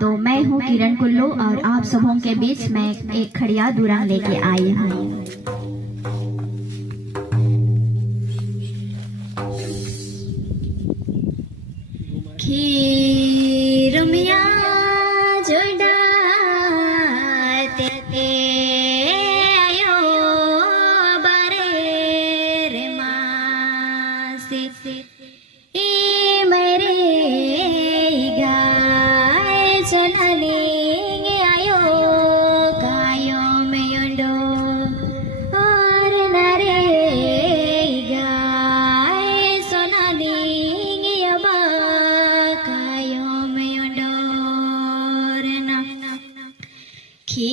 तो मैं हूँ किरण कुल्लू और आप सबों के बीच मैं एक खड़िया दूरांग लेके आई हूँ। खीरुमिया जोड़ा ते आयो बारे रे मासी ई मेरे गाय चलाने आयो गायो में उंडो और नारे गाय सोनानी अबा गायो में उंडो रे ना खी